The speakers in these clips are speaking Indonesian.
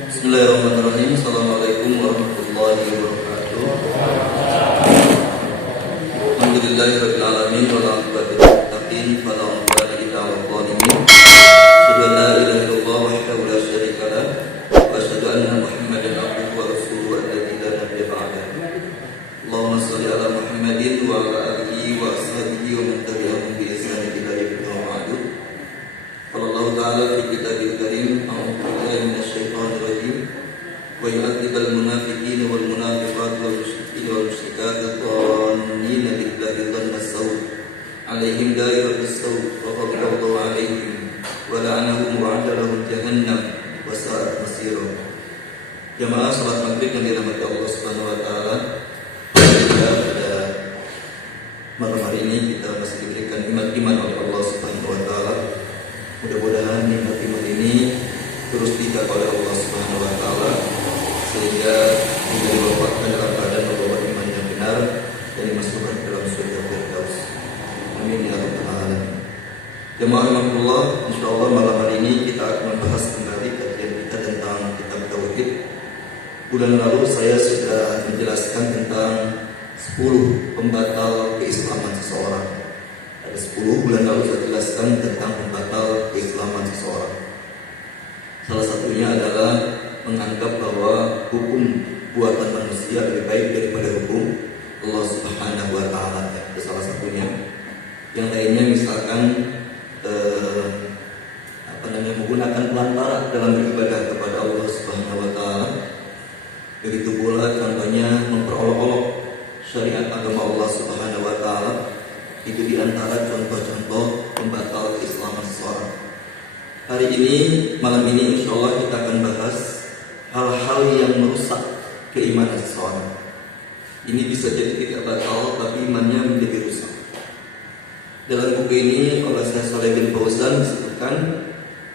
Bismillahirrahmanirrahim. Assalamualaikum warahmatullahi wabarakatuh. Alhamdulillahirabbil alamin wal aqibatu lil muttaqin fala udwana illa 'alal zalimin. Asyhadu an la ilaha illallah wahdahu la syarika lah wa asyhadu anna Muhammadan abduhu wa rasuluhu alladzi la nabiyya ba'dahu. Allahumma shalli ala Muhammadin wa ala alihi wa ashabihi wa man tabi'ahum bi ihsan ila yaumil qiyamah. Qala Allah ta'ala fi kitabil karim, a'udzu billahi minasyaitonir rajim. Wa yu'adzibul munafiqina wal munafiqati wal musyrikina wal musyrikati dhannina billahi dhanna as-saw' 'alaihim da'iratus saw' wa ghadiba Allahu 'alaihim wa la'anahum wa 'adda lahum jahannam wa sa'at masira. Jamaah salat maghrib yang dirahmati Allah Subhanahu wa taala. Pada malam hari ini kita masih diberikan iman oleh Allah Subhanahu wa taala. Mudah-mudahan nikmat iman ini terus dijaga oleh Allah Subhanahu wa taala sehingga kita diwafatkan dalam keadaan membawa iman yang benar dan dimasukkan ke dalam surga Firdaus. Amin ya rabbal alamin. Jemaah rahmatullah, insyaallah malam hari ini kita akan membahas kembali kajian kita tentang kitab tauhid. Bulan lalu saya sudah menjelaskan tentang 10 pembatal keislaman seseorang. Ada 10 bulan lalu saya jelaskan tentang pembatal keislaman seseorang. Salah satunya adalah menganggap bahwa hukum buatan manusia lebih baik daripada hukum Allah Subhanahu wa taala. Itu salah satunya. Yang lainnya misalkan menggunakan pelantara dalam beribadah kepada Allah Subhanahu wa taala. Begitu pula contohnya memperolok-olok syariat agama Allah Subhanahu wa taala. Itu di antara contoh-contoh pembatal keislaman seseorang. Hari ini, malam ini insya Allah kita akan bahas hal-hal yang merusak keimanan seseorang. Ini bisa jadi tidak batal, tapi imannya menjadi rusak. Dalam buku ini oleh Syekh Shalih bin Fauzan disebutkan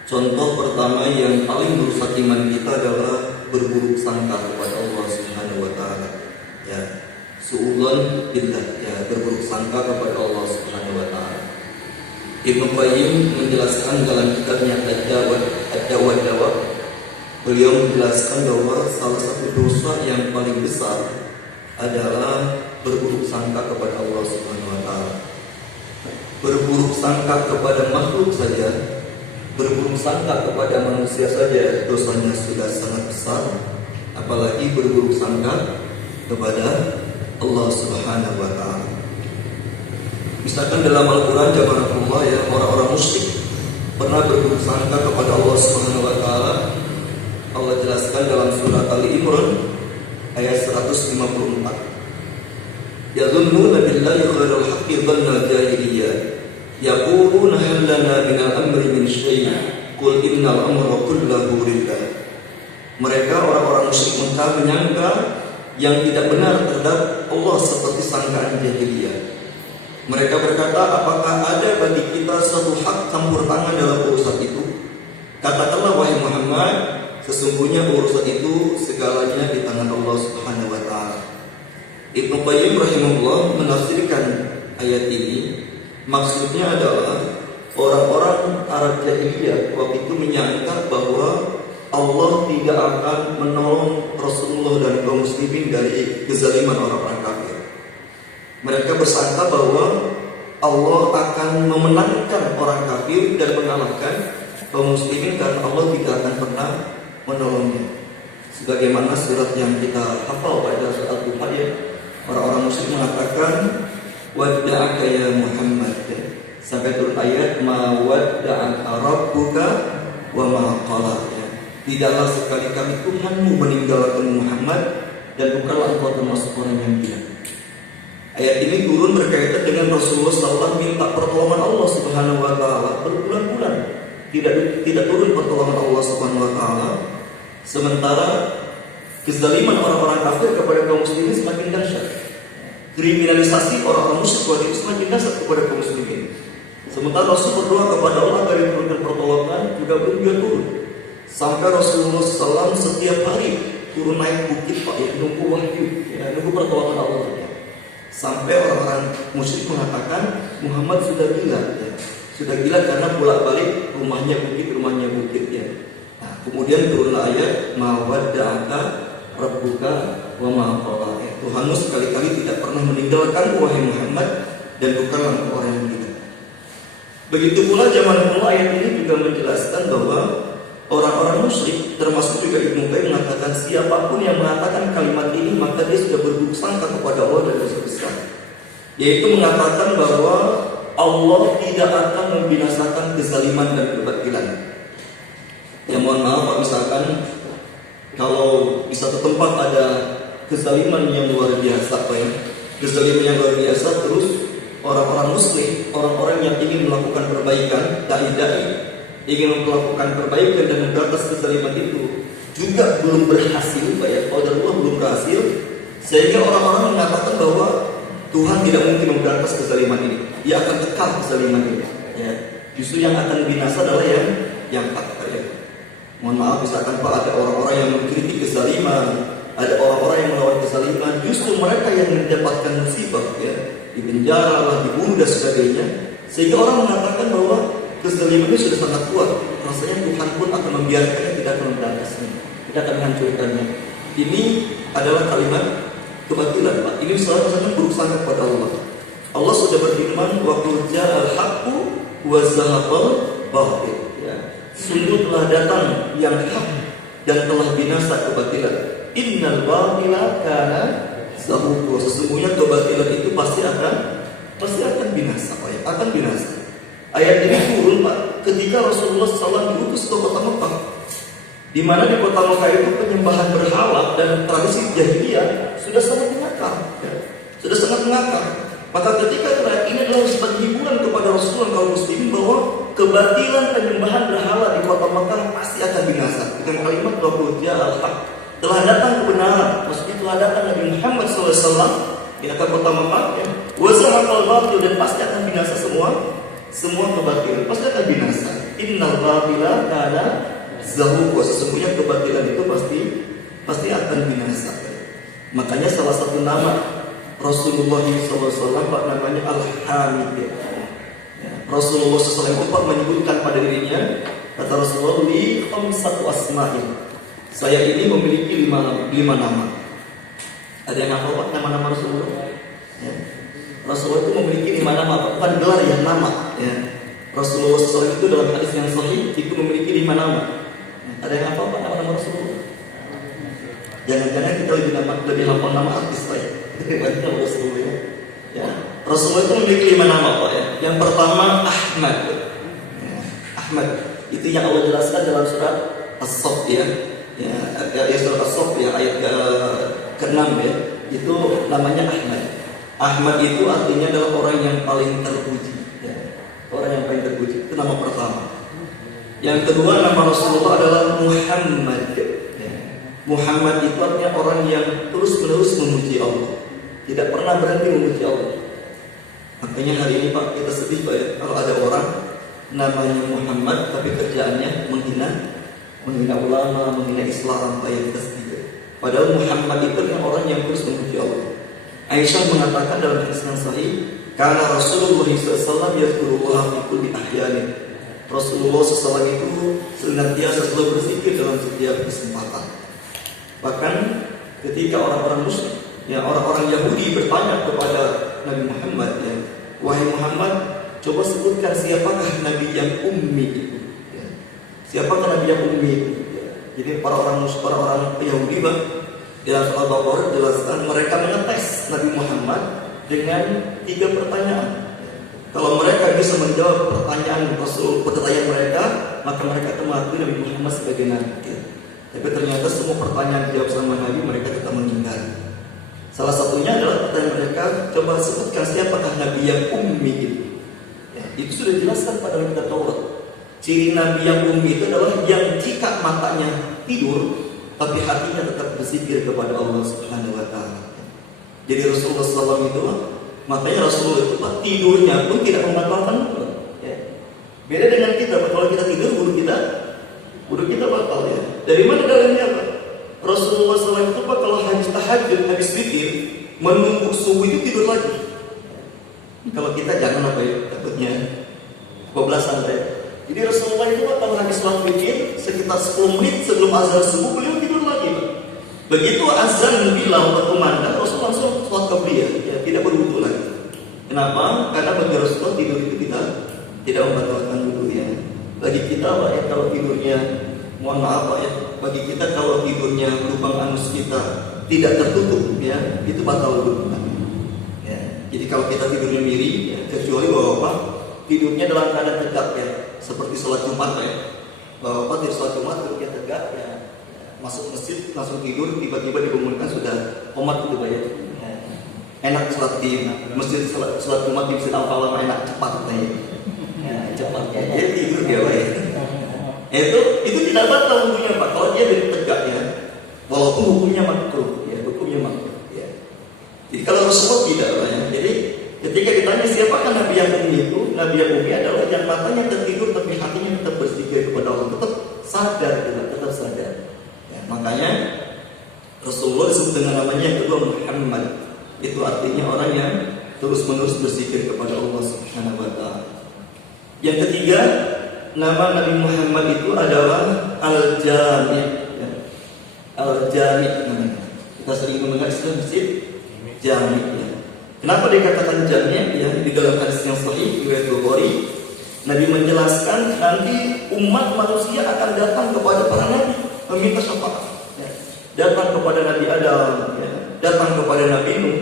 contoh pertama yang paling merusak iman kita adalah berburuk sangka kepada Allah Subhanahu wa taala. Ya, su'udzon billah, ya, berburuk sangka kepada Allah Subhanahu wa taala. Ibnu Qayyim menjelaskan dalam kitabnya Ad-Dawa. Beliau menjelaskan bahwa salah satu dosa yang paling besar adalah berburuk sangka kepada Allah Subhanahu wa taala. Berburuk sangka kepada makhluk saja, berburuk sangka kepada manusia saja dosanya sudah sangat besar, apalagi berburuk sangka kepada Allah Subhanahu wa taala. Misalkan dalam Al-Qur'an jazakumullah ya, orang-orang musyrik pernah berburuk sangka kepada Allah Subhanahu wa taala. Allah jelaskan dalam surat Ali Imran ayat 154. Yadhunnuna billahi ghairal haqqi dhanna jahiliyah. Yaquluna hal lana minal amri min syai'. Qul innal amra kullahu lillah. Mereka orang-orang musyrik Mekah menyangka yang tidak benar terhadap Allah seperti sangkaan jahiliyah. Mereka berkata, apakah ada bagi kita suatu hak campur tangan dalam urusan itu? Katakanlah wahai Muhammad, sesungguhnya urusan itu segalanya di tangan Allah Subhanahu wa taala. Ibnu Qayyim rahimahullah menafsirkan ayat ini, maksudnya adalah orang-orang Arab jahiliyah waktu itu menyangka bahwa Allah tidak akan menolong Rasulullah dan kaum muslimin dari kezaliman orang-orang kafir. Mereka bersangka bahwa Allah akan memenangkan orang kafir dan mengalahkan kaum muslimin karena Allah tidak akan pernah menolongnya. Sebagaimana surat yang kita hafal pada surat Al-Duha, orang-orang musyrik mengatakan wadda'aka ya Muhammad, sampai turun ayat ma wadda'aka rabbuka wa ma qala. Tidaklah sekali-kali Tuhanmu meninggalkan Muhammad dan bukanlah engkau termasuk orang yang gila. Ayat ini turun berkaitan dengan Rasulullah SAW minta pertolongan Allah Subhanahu wa taala berbulan-bulan. Tidak turun pertolongan Allah Subhanahu wa taala. Sementara kezaliman orang-orang kafir kepada kaum muslimin semakin dahsyat. Kriminalisasi orang-orang musyrik itu semakin dahsyat kepada kaum muslimin. Sementara Rasul berdoa kepada Allah agar diturunkan pertolongan, juga belum dia turun. Sampai Rasulullah SAW setiap hari turun naik bukit nunggu wahyu, nunggu pertolongan Allah. Sampai orang-orang musyrik mengatakan Muhammad sudah gila, sudah gila karena bolak-balik rumahnya bukit ya. Nah, kemudian turunlah ayat ma wadda'aka rabbuka wa ma qala. Tuhanmu sekali-kali tidak pernah meninggalkan wahai Muhammad, dan bukanlah orang yang tidak. Begitu pula zaman pula ayat ini juga menjelaskan bahwa orang-orang musyrik, termasuk juga Ibnu Qayyim mengatakan siapapun yang mengatakan kalimat ini maka dia sudah berburuk sangka kepada Allah dan dosa besar. Yaitu mengatakan bahwa Allah tidak akan membinasakan kezaliman dan kebatilan. Ya mohon maaf Pak, misalkan kalau di satu tempat ada kezaliman yang luar biasa Pak ya, kezaliman yang luar biasa, terus orang-orang muslim, orang-orang yang ingin melakukan perbaikan, dai-dai ingin melakukan perbaikan dan memberantas kezaliman itu juga belum berhasil Pak ya, Allah belum berhasil, sehingga orang-orang mengatakan bahwa Tuhan tidak mungkin memberantas kezaliman ini, dia akan kekal kezaliman ini ya. Justru yang akan binasa adalah yang tak ya. Mohon maaf, misalkan Pak ada orang-orang yang mengkritik kezaliman, ada orang-orang yang melawan kezaliman, justru mereka yang mendapatkan musibah ya, di penjara lah, dibunuh dan sebagainya, sehingga orang mengatakan bahwa kezaliman ini sudah sangat kuat, rasanya Tuhan pun akan membiarkannya, tidak akan memberantasnya, tidak akan menghancurkannya. Ini adalah kalimat kebatilan Pak. Ini salah satunya buruk sangka kepada Allah. Allah sudah berfirman wa qul ja'al haqqu wa zahaqal batil ya. Sungguh telah datang yang hak dan telah binasa kebatilan. Innal batila kana zahuqa. Sesungguhnya kebatilan itu pasti akan binasa Pak ya, akan binasa. Ayat ini turun Pak ketika Rasulullah SAW diutus ke kota Mekah, di mana di kota Mekah itu penyembahan berhala dan tradisi jahiliyah sudah sangat mengakar ya. Sudah sangat mengakar. Maka ketika ini adalah sebagai hiburan kepada Rasulullah kaum muslimin bahwa kebatilan penyembahan berhala di kota Mekah pasti akan binasa. Dengan kalimat waqul ja'al haq, telah datang kebenaran, maksudnya telah datang Nabi Muhammad SAW di atas kota Mekah ya. Wa zahaqal batil, dan pasti akan binasa semua kebatilan pasti akan binasa. Innal batila kana zahuqa. Sesungguhnya kebatilan itu pasti akan binasa. Makanya salah satu nama Rasulullah SAW Pak namanya Al-Hamid ya. Rasulullah SAW itu Pak menyebutkan pada dirinya, kata Rasulullah, li khamsatu asma'in, saya ini memiliki lima nama. Ada yang hafal Pak nama-nama Rasulullah ya. Rasulullah itu memiliki 5 nama Pak, bukan gelar yang nama ya. Rasulullah SAW itu dalam hadis yang sahih itu memiliki 5 nama. Ada yang hafal Pak nama-nama Rasulullah? Jangan-jangan kita lebih hafal nama artis Pak ya. Banyak Rasulullah ya. Rasulullah itu memiliki 5 nama Pak ya. Yang pertama Ahmad ya. Ahmad itu yang Allah jelaskan dalam surat As-Saff ya. Ya surat As-Saff ya ayat ke-6 ya. Itu namanya Ahmad. Ahmad itu artinya adalah orang yang paling terpuji ya. Orang yang paling terpuji, itu nama pertama. Yang kedua nama Rasulullah adalah Muhammad ya. Muhammad itu artinya orang yang terus-menerus memuji Allah, tidak pernah berhenti memuji Allah. Makanya hari ini Pak kita sedih Pak ya, kalau ada orang namanya Muhammad tapi kerjaannya menghina ulama, menghina Islam Pak ya, kita sedih. Padahal Muhammad itu yang orang yang terus memuji Allah. Aisyah mengatakan dalam hadis yang sahih, karena Rasulullah SAW yazkurullah fi kulli ahyanin. Rasulullah SAW itu senantiasa selalu berzikir dalam setiap kesempatan. Bahkan ketika orang-orang musyrik, ya orang-orang Yahudi bertanya kepada Nabi Muhammad, ya, wahai Muhammad, coba sebutkan siapakah Nabi yang ummi itu? Ya. Siapakah Nabi yang ummi itu? Ya. Jadi para orang Yahudi Bang, dalam surat Al-Baqarah jelaskan mereka mengetes Nabi Muhammad dengan 3 pertanyaan. Kalau mereka bisa menjawab pertanyaan mereka, maka mereka akan mengakui Nabi Muhammad sebagai Nabi. Tapi ternyata semua pertanyaan dijawab sama Nabi, mereka tetap menghindari. Salah satunya adalah pertanyaan mereka, coba sebutkan siapakah Nabi yang ummi itu. Ya, itu sudah dijelaskan pada kitab Taurat. Ciri Nabi yang ummi itu adalah yang jika matanya tidur tapi hatinya tetap berzikir kepada Allah Subhanahu wa taala. Jadi Rasulullah SAW itu makanya Rasulullah itu Pak tidurnya pun tidak membatalkan ya. Beda dengan kita, kalau kita tidur wudu kita batal ya. Dari mana dalilnya Pak? Rasulullah SAW itu Pak kalau habis tahajud, habis zikir, menunggu subuh itu tidur lagi. Kalau kita jangan apa ya, takutnya kebablasan ya. Jadi Rasulullah itu kalau habis sholat witir sekitar 10 menit sebelum azan subuh beliau tidur lagi, Pak. Begitu azan Bilal berkumandang, Rasul langsung sholat qabliyah, ya, tidak berwudu lagi. Kenapa? Karena bagi Rasulullah tidur itu tidak membatalkan wudu, ya. Bagi kita, Pak, ya, kalau tidurnya, mohon maaf, Pak, ya, bagi kita kalau tidurnya lubang anus kita tidak tertutup, ya, itu batal wudu. Ya. Jadi kalau kita tidurnya miring, ya, kecuali Bapak tidurnya dalam keadaan tegak, ya, seperti sholat Jumat, ya. Bapak tidur sholat Jumat tidurnya tegak, ya. Masuk masjid langsung tidur, tiba-tiba dibangunkan sudah komat gitu, Pak, ya. Enak sholat di masjid, sholat Jumat di masjid Al-Falah, enak cepat, ya, cepat, ya. Dia tidur dia, Pak, ya. Itu tidak batal hukumnya, Pak, kalau dia dari tegak, ya. Walaupun hukumnya makruh, ya, hukumnya makruh, ya. Jadi kalau Rasulullah tidak, Pak, ya. Jadi ketika ditanya siapakah Nabi yang ummi itu, Nabi yang ummi adalah yang matanya tertidur tapi hatinya tetap berzikir kepada Allah, tetap sadar, tetap sadar. Makanya Rasulullah disebut dengan namanya yang kedua Muhammad. Itu artinya orang yang terus-menerus berzikir kepada Allah Subhanahu wa taala. Yang ketiga, nama Nabi Muhammad itu adalah Al-Jami', ya. Al-Jami' namanya. Kita sering mendengar istilah masjid Jami', ya. Kenapa dikatakan Jami'? Ya, di dalam hadis yang sahih riwayat Bukhari, Nabi menjelaskan nanti umat manusia akan datang kepada para nabi meminta syafaat, ya. Datang kepada Nabi Adam, ya. Datang kepada Nabi Nuh,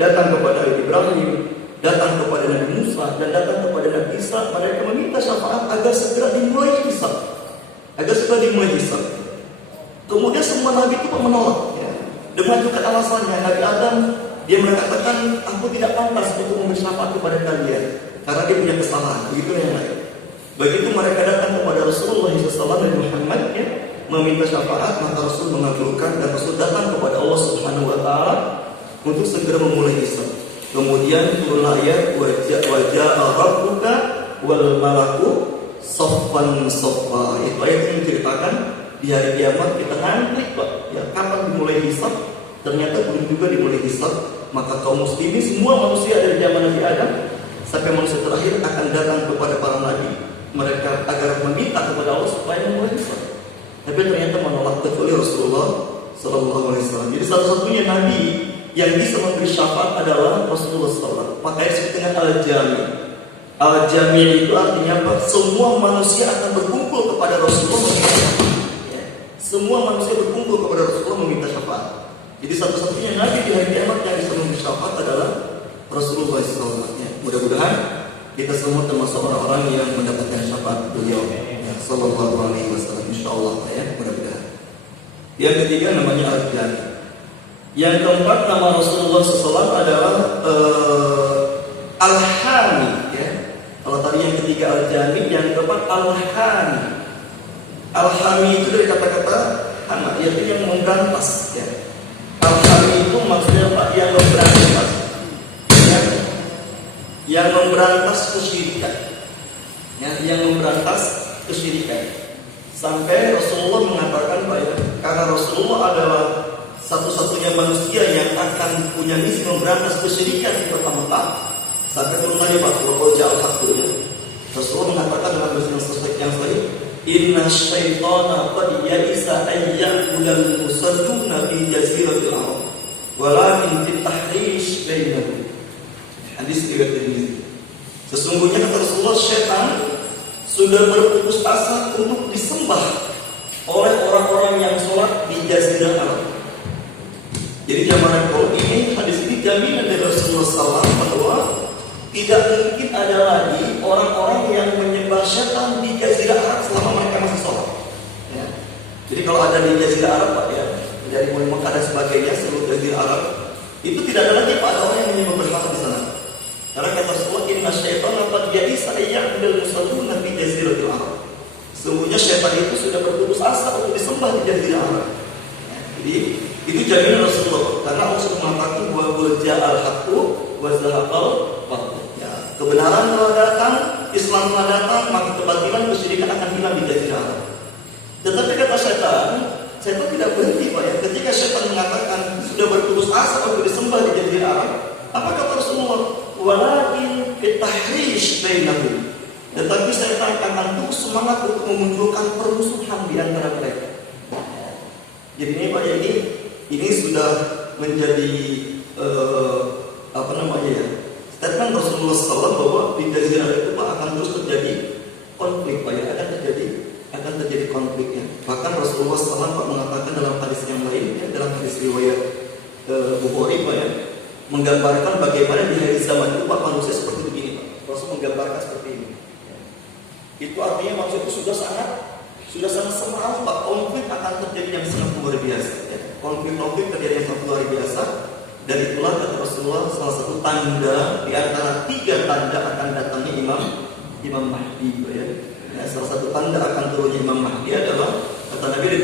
datang kepada Ibrahim, datang kepada Nabi Musa, dan datang kepada Nabi Isa. Mereka meminta syafaat agar segera dimulai hisab, Kemudian semua nabi itu menolak, ya. Dengan juga alasannya Nabi Adam, dia mengatakan, aku tidak pantas untuk memberi syafaat kepada kalian karena dia punya kesalahan, begitu yang lain. Begitu mereka datang kepada Rasulullah SAW dan Muhammad, ya, meminta syafaat, maka Rasul mengabulkan dan Rasul datang kepada Allah Subhanahu wa taala untuk segera memulai hisab. Kemudian turunlah ayat wajah rabbuka wal malaku saffan saffa. Itu ayat yang menceritakan di hari kiamat kita ngantri, Pak, ya, kapan dimulai hisab? Ternyata belum juga dimulai hisab. Maka kaum muslimin semua manusia dari zaman Nabi Adam sampai manusia terakhir akan datang kepada para nabi, mereka agar meminta kepada Allah supaya memulai hisab. Tapi ternyata menolak kecuali Rasulullah Sallallahu Alaihi Wasallam. Jadi satu-satunya Nabi yang bisa memberi syafaat adalah Rasulullah SAW. Makanya disebut dengan Al-Jami'. Al-Jami' itu artinya apa? Semua manusia akan berkumpul kepada Rasulullah meminta syafaat. Ya. Semua manusia berkumpul kepada Rasulullah meminta syafaat. Jadi satu-satunya Nabi di hari kiamat yang bisa memberi syafaat adalah Rasulullah SAW. Ya. Mudah-mudahan kita semua termasuk orang-orang yang mendapatkan syafaat beliau Sallallahu Alaihi Wasallam, insyaallah, ya, mudah-mudahan. Yang ketiga namanya Al-Jami'. Yang keempat nama Rasulullah SAW adalah Al-Hami, ya. Kalau tadi yang ketiga Al-Jami', yang keempat Al-Hami. Al-Hami itu dari kata-kata hana, yaitu yang memberantas, ya. Al-Hami itu maksudnya Pak, yang memberantas, ya. Yang memberantas kesyirikan, ya, yang memberantas kesyirikan. Sampai Rasulullah mengatakan, Pak, ya, karena Rasulullah adalah satu-satunya manusia yang akan punya misi memberantas kesyirikan di kota Mekah. Sampai turun lagi, Pak, kalau jauh haknya. Rasulullah mengatakan dalam bahasa yang sahih, inna syaitana qad ya'isa an ya'budal musalluna fi jaziratil arab walakin fit tahrish bainahum. Hadis riwayat Tirmidzi. Sesungguhnya kata Rasulullah, syaitan sudah berputus asa untuk disembah oleh orang-orang yang sholat di Jazirah Arab. Jadi zaman ini hadis ini jaminan dari Rasulullah SAW bahwa tidak mungkin ada lagi orang-orang yang menyembah syaitan di Jazirah Arab selama mereka masih sholat. Ya. Jadi kalau ada di Jazirah Arab, Pak, ya, dari mulai Mekah dan sebagainya, seluruh Jazirah Arab, itu tidak ada lagi, Pak, ada orang yang menyembah berhala di sana. Karena kata Rasulullah, inna syaitana qad ya'isa an ya'budal musalluna fi jaziratil arab. Sesungguhnya syaitan itu sudah berputus asa untuk disembah di Jazirah Arab. Ya, jadi itu jaminan Rasulullah. Karena Allah sudah mengatakan bahwa ja'al haqqu wa zahaqal batil. Ya, kebenaran telah datang, Islam telah datang, maka kebatilan, kesyirikan akan hilang di Jazirah Arab. Tetapi kata syaitan tidak berhenti, Pak, ya. Ketika syaitan mengatakan sudah berputus asa untuk disembah di Jazirah Arab, apa kata Rasulullah? Walakin fit tahrish bainahum. Tetapi setan akan terus semangat untuk memunculkan permusuhan di antara mereka. Jadi ini Pak, ini sudah menjadi statement Rasulullah SAW bahwa di Jazirah itu Pak akan terus terjadi konflik Pak ya, akan terjadi konfliknya. Bahkan Rasulullah SAW Pak mengatakan dalam hadis yang lain ya, dalam hadis riwayat Bukhari Pak ya, menggambarkan bagaimana di hari zaman itu Pak manusia seperti begini Pak. Rasul menggambarkan seperti ini. Itu artinya manusia itu sudah sangat semangat Pak. Konflik akan terjadi yang sangat luar biasa ya. Konflik terjadi yang sangat luar biasa. Dan itulah kata Rasulullah salah satu tanda di antara 3 tanda akan datangnya Imam Mahdi ya. Salah satu tanda akan turunnya Imam Mahdi adalah kata Nabi ada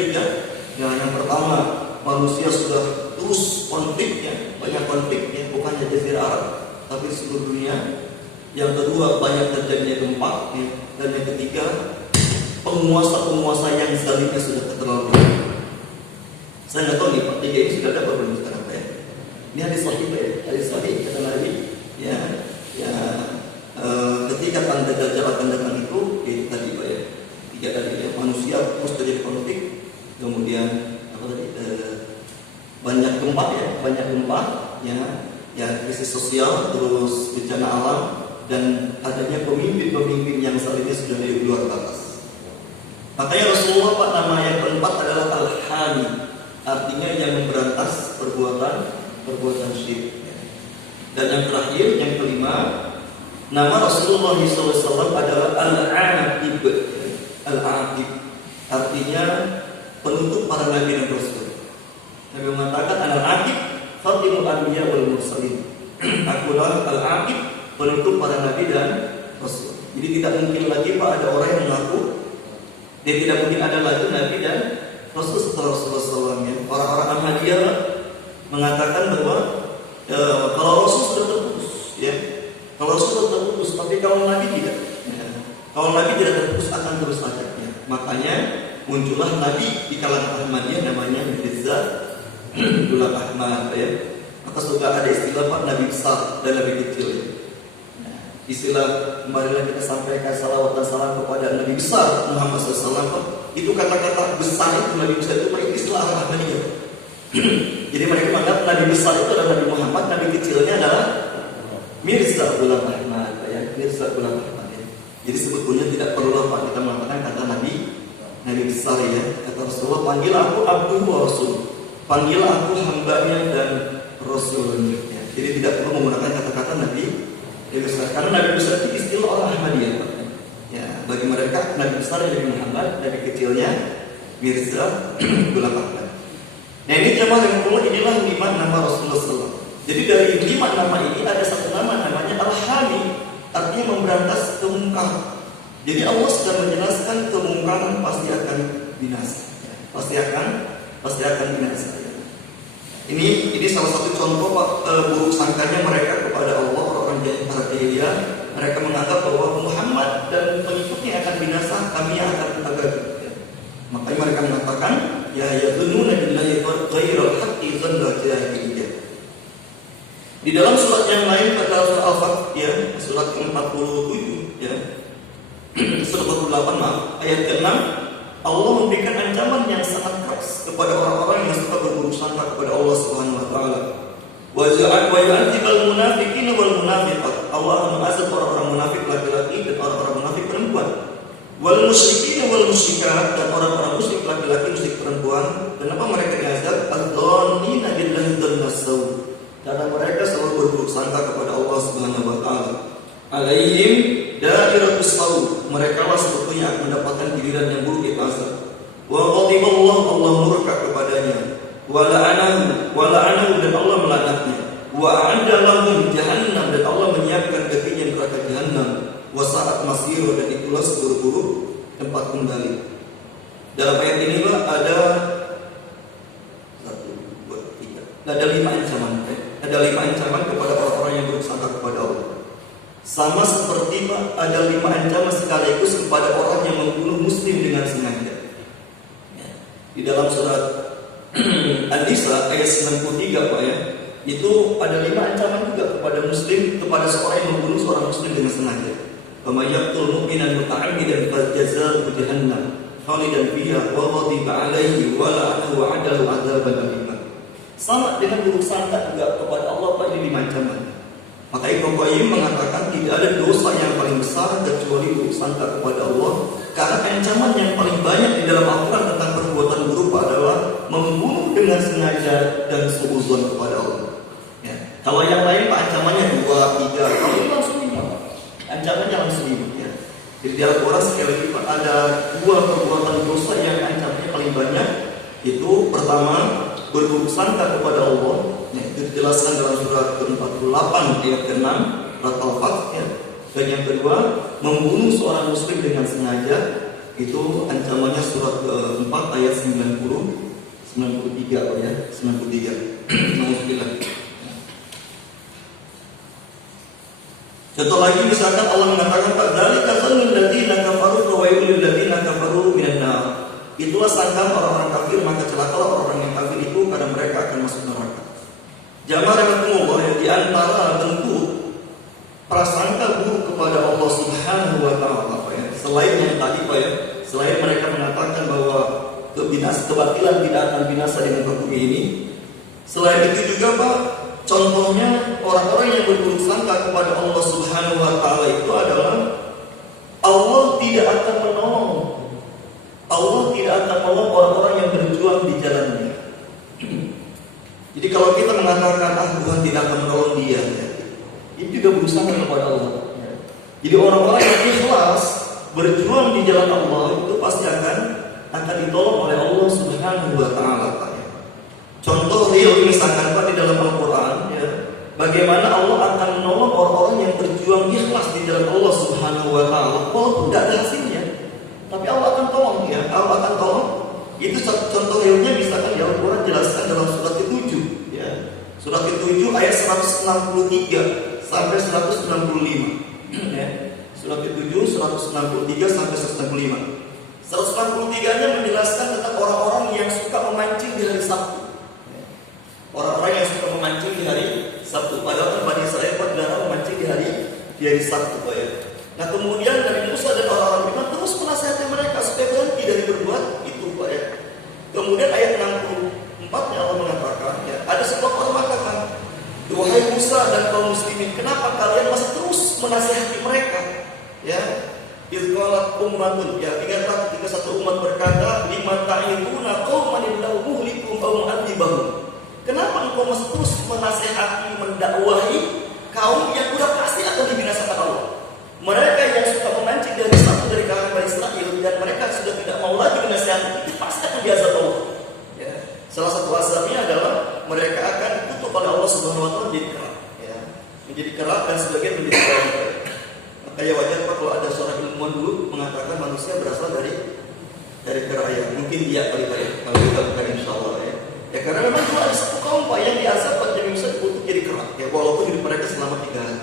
3. Yang pertama, manusia sudah terus konfliknya, banyak konfliknya, bukan hanya Jazirah Arab tapi seluruh dunia. Yang kedua, banyak terjadinya gempa ya. Dan yang ketiga, penguasa yang zalimnya sudah keterlaluan. Saya nggak tahu nih Pak, 3 ini sudah ada apa belum sekarang Pak ya? Ini hadis sahih Pak ya, hadis sahih kata Nabi ya, ketika tanda Dajjal akan datang itu tadi Pak ya, 3 tadi ya, manusia terus terjadi konflik, kemudian banyak gempa ya, krisis sosial, terus bencana alam, dan adanya pemimpin yang saling sudah dari luar batas. Makanya Rasulullah Pak nama yang keempat adalah Al-Hami, artinya yang memberantas perbuatan syirik. Dan yang terakhir, yang kelima, nama Rasulullah SAW adalah Al-Aqib. Al-Aqib artinya penutup para nabi dan rasul. Nabi mengatakan Al-Aqib Khatimul Anbiya wal Mursalin. Akulah Al-Aqib, penutup para nabi dan rasul. Jadi tidak mungkin lagi Pak ada orang yang mengaku tidak mungkin ada lagi nabi dan rasul setelah Rasulullah SAW. Orang-orang Ahmadiyah mengatakan bahwa kalau Rasul sudah terputus, ya, kalau Rasul sudah terputus, tapi kalau Nabi tidak, ya, kalau Nabi tidak terputus akan terus saja. Ya. Makanya muncullah Nabi di kalangan Ahmadiyah namanya Mirza Ghulam Ahmad. Ya. Maka sudah ada istilah Pak Nabi besar dan Nabi kecil. Ya. Nah, istilah kemarin kita sampaikan salawat dan salam kepada Nabi besar Muhammad SAW. Itu kata-kata besar itu Nabi besar itu istilah Ahmadiyah. Jadi mereka menganggap Nabi besar itu adalah Nabi Muhammad, Nabi kecilnya adalah Mirza Ghulam Ahmad ya, Mirza Ghulam Ahmad ya. Jadi sebetulnya tidak perlu Pak kita mengatakan kata Nabi besar ya. Kata Rasulullah, panggil aku Abduh wa Rasul, panggil aku hambanya dan Rasulnya ya. Jadi tidak perlu menggunakan kata-kata Nabi besar, karena Nabi besar itu istilah orang Ahmadiyah Pak ya. Bagi mereka Nabi besar Nabi Muhammad, Nabi kecilnya Mirza Ghulam Ahmad. Nah ini jemaah yang Allah, inilah 5 nama Rasulullah SAW. Jadi dari 5 nama ini ada satu nama namanya Al-Hami, artinya memberantas kemungkaran. Jadi Allah sudah menjelaskan kemungkaran pasti akan binasa, ya. pasti akan binasa. Ya. Ini salah satu contoh Pak, buruk sangkanya mereka kepada Allah, orang jahiliyah. Mereka menganggap bahwa Muhammad dan pengikutnya akan binasa, kami akan tegak. Makanya mereka mengatakan ya yadununa billahi ghairal haqqi dzanna jahiliyah. Di dalam surat yang lain pada surat Al-Fatih ya, surat ke-47 ya. Surat 48 ayat ke-6 Allah memberikan ancaman yang sangat keras kepada orang-orang yang suka berburuk sangka kepada Allah Subhanahu wa taala. Wa ya'adzibul munafiqina wal munafiqat. Allah mengazab orang-orang munafik laki-laki dan orang-orang munafik perempuan. Wal musyrikin wal musyrikat, dan orang-orang musyrik laki-laki, musyrik perempuan. Kenapa mereka diazab? Adzannina billahi dzannasaw. Karena mereka selalu berburuk sangka kepada Allah Subhanahu wa taala. Alaihim dairatus saw. Mereka lah sebetulnya akan mendapatkan giliran yang buruk yaitu azab. Wa ghadiballahu, Allah murka kepadanya. Wa la'anahu dan Allah melaknatnya. Wa a'adda lahum jahannam, dan Allah menyiapkan baginya neraka jahannam. Wasa'at masir, dan itulah seburuk-buruk tempat kembali. Dalam ayat ini Pak ada 1, 2, 3. Ada 5 ancaman. Ada 5 ancaman kepada orang-orang yang berusaha kepada Allah. Sama seperti Pak ada 5 ancaman sekaligus kepada orang yang membunuh muslim dengan sengaja. Di dalam surat An-Nisa ayat 93 Pak ya, itu ada 5 ancaman juga kepada muslim, kepada seorang yang membunuh seorang muslim dengan sengaja. "Wa may yaqtul mu'minan muta'ammidan fajazaohu jahannam khalidan fiha wa ghadiba 'alaihi wa la'anahu wa 'adahu 'adzaban alim." Sama dengan buruk sangka juga kepada Allah Pak, ini 5 ancaman. Maka Ibnu Qayyim mengatakan tidak ada dosa yang paling besar kecuali buruk sangka kepada Allah, karena ancaman yang paling banyak di dalam Al-Quran tentang perbuatan buruk adalah membunuh dengan sengaja dan suudzon kepada Allah. Ya. Kalau yang lain Pak ancamannya 2, 3, kalau ini langsung 5. Ancamannya langsung 5. Ya. Jadi di Al-Quran sekali lagi Pak ada 2 perbuatan dosa yang ancamannya paling banyak. Itu pertama berburuk sangka kepada Allah, ya, itu dijelaskan dalam surat ke-48 ayat ke-6 surat Al-Fath, ya. Dan yang kedua membunuh seorang muslim dengan sengaja, itu ancamannya surat ke-4 ayat 93 ya, 93. Alhamdulillah. Contoh lagi misalkan Allah mengatakan dzalika dzannul ladzina kafaru wa wailul ladzina kafaru minan nar. Itulah sangkaan orang-orang kafir, maka celakalah orang-orang yang kafir itu karena mereka akan masuk neraka. Jamaah rahimakumullah, yang di antara bentuk prasangka buruk kepada Allah Subhanahu wa taala ya. Selain yang tadi Pak ya, selain mereka mengatakan bahwa kebatilan tidak akan binasa di muka bumi ini, selain itu juga Pak, contohnya orang-orang yang berburuk sangka kepada Allah Subhanahu wa taala itu adalah Allah tidak akan menolong. Allah tidak akan menolong orang-orang yang berjuang di jalannya. Jadi kalau kita mengatakan Tuhan tidak akan menolong dia, ya, itu juga berusaha kepada Allah. Ya. Jadi orang-orang yang ikhlas berjuang di jalan Allah itu pasti akan ditolong oleh Allah Subhanahu wa taala. Ya. Contoh real misalkan Pak di dalam Al-Quran, ya, bagaimana Allah akan menolong orang-orang yang berjuang ikhlas di jalan Allah Subhanahu wa taala walaupun tidak ada hasilnya. Tapi Allah akan tolong, ya. Allah akan tolong. Itu contoh realnya misalkan di Al-Quran jelaskan dalam surat ke-7, ya. Surat ke-7 ayat 163 sampai 165, ya. Surat ke-7 163 sampai 165. 163-nya menjelaskan tentang orang-orang yang suka memancing di hari Sabtu. Ya. Orang-orang yang suka memancing di hari Sabtu. Padahal Bani Israil dilarang memancing di hari Sabtu, Pak ya. Nah kemudian Nabi Musa dan orang-orang beriman terus menasihati mereka supaya berhenti dari berbuat itu, Pak ya. Kemudian ayat 64-nya Allah mengatakan, ya, ada sekelompok orang mengatakan, "Wahai Musa dan kaum muslimin, kenapa kalian masih terus menasihati mereka?" Ya, izqalat ummatun, ya, ketika satu umat berkata, "Lima ta'iduna qauman illahu muhlikum aw mu'adzibahum." Kenapa engkau masih terus menasihati, mendakwahi kaum yang sudah pasti akan dibinasakan Allah? Mereka yang suka memancing dari satu dari kalangan Bani Israil dan mereka sudah tidak mau lagi menasihati, itu pasti akan diazab Allah. Ya. Salah satu azabnya adalah mereka akan ditutup oleh Allah Subhanahu wa taala menjadi kerak, ya. Menjadi kerak dan sebagian menjadi kerak. Maka ya wajar Pak kalau ada seorang ilmuwan dulu mengatakan manusia berasal dari kerak ya. Mungkin dia kali Pak ya. Kalau kita bukan insyaallah ya. Ya karena memang cuma ada satu kaum Pak yang diazab pada Nabi Musa untuk jadi kerak. Ya walaupun hidup mereka selama 3 hari.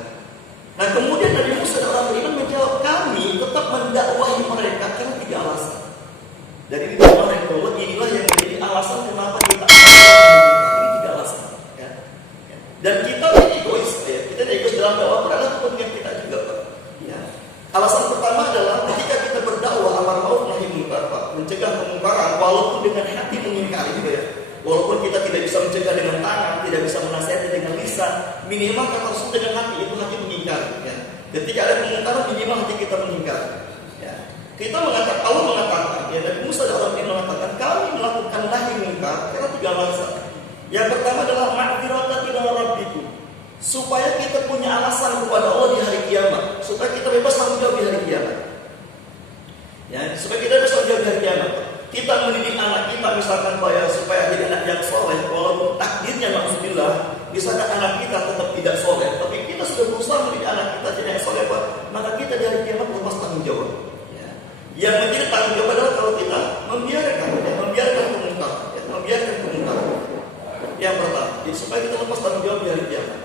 Nah kemudian Nabi Musa dan orang beriman menjawab, kami tetap mendakwahi mereka karena 3 alasan. Dari kemarin bahwa inilah yang menjadi alasan kenapa kita ini 3 alasan. Ya. Dan kita egois, ya. Kita egois dalam dakwah adalah kepentingan kita juga, Pak. Ya. Alasan pertama adalah ketika kita berdakwah amar ma'ruf nahi munkar, Pak, mencegah kemungkaran walaupun dengan hati mengingkari, gitu ya. Walaupun kita tidak bisa mencegah dengan tangan, tidak bisa menasihati dengan lisan, minimal kata Rasul dengan hati, itu hati mengingkar. Ya. Ketika ada kemungkaran, minimal hati kita mengingkar. Ya. Kita mengatakan, Allah mengatakan, ya, dan Musa dan orang ini mengatakan, kami melakukan nahi munkar karena 3 alasan. Yang pertama adalah ma'dziratan ila rabbikum, supaya kita punya alasan kepada Allah di hari kiamat, supaya kita bebas tanggung jawab di hari kiamat. Ya, supaya kita bebas tanggung jawab di hari kiamat. Kita mendidik anak kita misalkan supaya jadi anak yang soleh, walaupun takdirnya alhamdulillah, misalkan anak kita tetap tidak soleh, tapi kita sudah berusaha mendidik anak kita jadi yang soleh, Pak, maka kita dari kiamat lepas tanggung jawab. Ya. Yang menjadi tanggung jawab adalah kalau kita membiarkan kemungkaran, membiarkan kemungkaran. Yang pertama, jadi supaya kita lepas tanggung jawab di hari kiamat.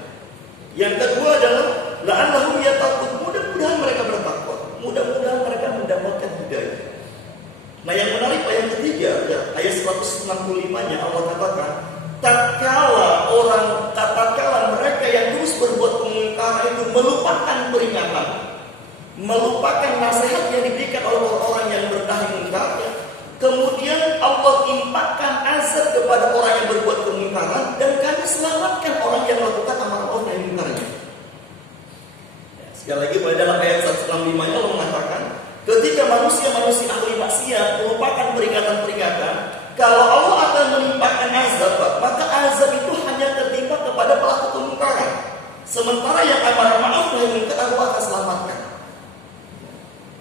Yang kedua adalah la'allahum yattaqun, mudah-mudahan mereka bertakwa, mudah-mudahan mereka mendapatkan hidayah. Nah yang menarik ayat ketiga, ya, ayat 165-nya Allah katakan, tatkala mereka yang terus berbuat kemungkaran itu melupakan peringatan, melupakan nasihat yang diberikan oleh orang-orang yang bernahi munkar, ya. Kemudian Allah timpakan azab kepada orang yang berbuat kemungkaran, dan kami selamatkan orang yang melakukan amar ma'ruf nahi munkarnya. Ya, sekali lagi pada dalam ayat 165-nya Allah mengatakan, ketika manusia-manusia ahli maksiat melupakan peringatan-peringatan, kalau Allah akan menimpakan azab, maka azab itu hanya tertimpa kepada pelaku kemungkaran. Sementara yang amar ma'ruf nahi munkar Allah akan selamatkan.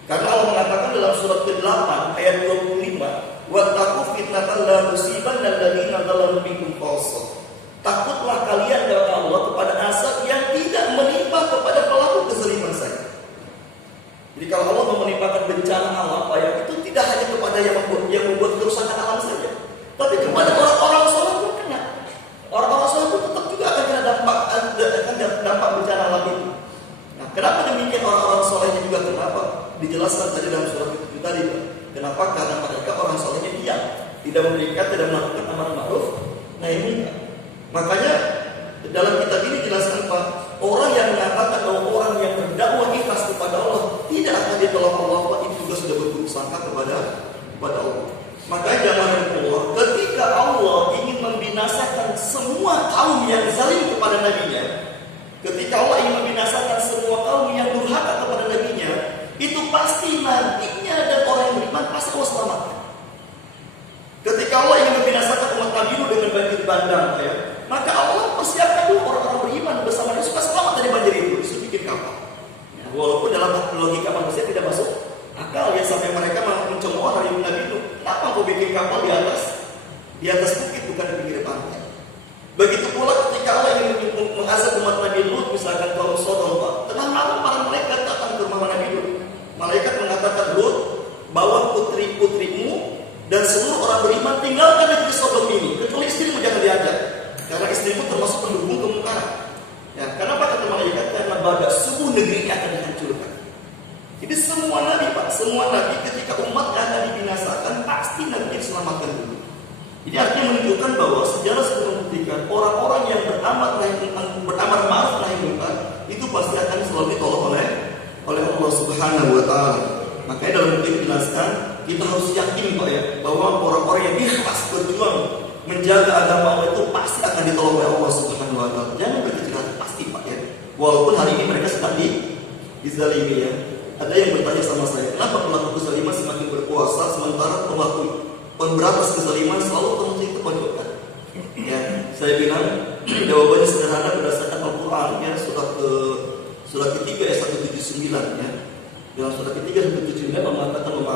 Karena Allah mengatakan dalam surat ke-8 ayat 25, "Wattaqu fitnatan la tusibanna alladziina dzalamu minkum khassah." Takutlah kalian kepada Allah kepada azab yang tidak menimpa kepada pelaku kezaliman saja. Jadi kalau Allah menimpakan bencana alam, itu tidak hanya kepada yang membuat kerusakan alam saja, tapi kepada orang-orang soleh pun kena. Orang-orang soleh pun tetap juga akan kena dampak bencana alam itu. Nah, kenapa demikian orang-orang solehnya juga kenapa? Dijelaskan tadi dalam surat itu tadi. Kenapa? Karena mereka orang solehnya diam, tidak melakukan amar ma'ruf nahi munkar. Makanya dalam kitab ini dijelaskan Pak, orang yang mengatakan bahwa orang yang berdakwah ikhlas kepada Allah tidak akan ditolong Allah, Pak, itu juga sudah berburuk sangka kepada Allah. Makanya jamaah Allah, ketika Allah ingin membinasakan semua kaum yang zalim kepada nabinya, ketika Allah ingin membinasakan semua kaum yang durhaka kepada nabinya, itu pasti nantinya dan orang yang beriman pasti Allah selamatkan. Ketika Allah ingin membinasakan umat Nabi Nuh dengan banjir bandang, ya, maka Allah persiapkan dulu orang-orang beriman bersama dia supaya selamat dari banjir itu, disuruh bikin kapal. Ya, walaupun dalam logika manusia tidak masuk akal, ya, sampai mereka mencemooh Nabi Nuh. Kenapa kau bikin kapal di atas bukit bukan di pinggir pantai? Begitu pula ketika Allah ingin mengazab umat Nabi Lut, misalkan kaum Sodom, Pak, tengah malam para malaikat datang ke rumah Nabi Lut. Malaikat mengatakan, Lut, bawa putri-putrimu dan seluruh orang beriman tinggalkan negeri Sodom ini, kecuali istrimu jangan diajak, karena istrimu termasuk pendukung kemungkaran. Ya, kenapa kata malaikat? Karena pada subuh negeri ini akan dihancurkan. Jadi semua nabi, Pak, semua nabi ketika umatnya akan dibinasakan pasti nabi diselamatkan dulu. Ini artinya menunjukkan bahwa sejarah sudah membuktikan orang-orang yang beramar ma'ruf nahi munkar itu pasti akan selalu ditolong oleh Allah Subhanahu wa taala. Makanya dalam buku ini dijelaskan, kita harus yakin, Pak, ya, bahwa orang-orang yang ikhlas berjuang menjaga agama Allah itu pasti akan ditolong oleh Allah Subhanahu wa taala. Jangan berkecil hati, pasti, Pak, ya. Walaupun hari ini mereka sedang dizalimi, ya. Ada yang bertanya sama saya, kenapa pelaku kezaliman semakin berkuasa sementara pelaku pemberantas kezaliman selalu terus terpojokkan? Ya, saya bilang jawabannya sederhana berdasarkan Al-Quran, ya, surat ketiga ayat 179, ya. Dalam surat ketiga ayat 179 mengatakan wa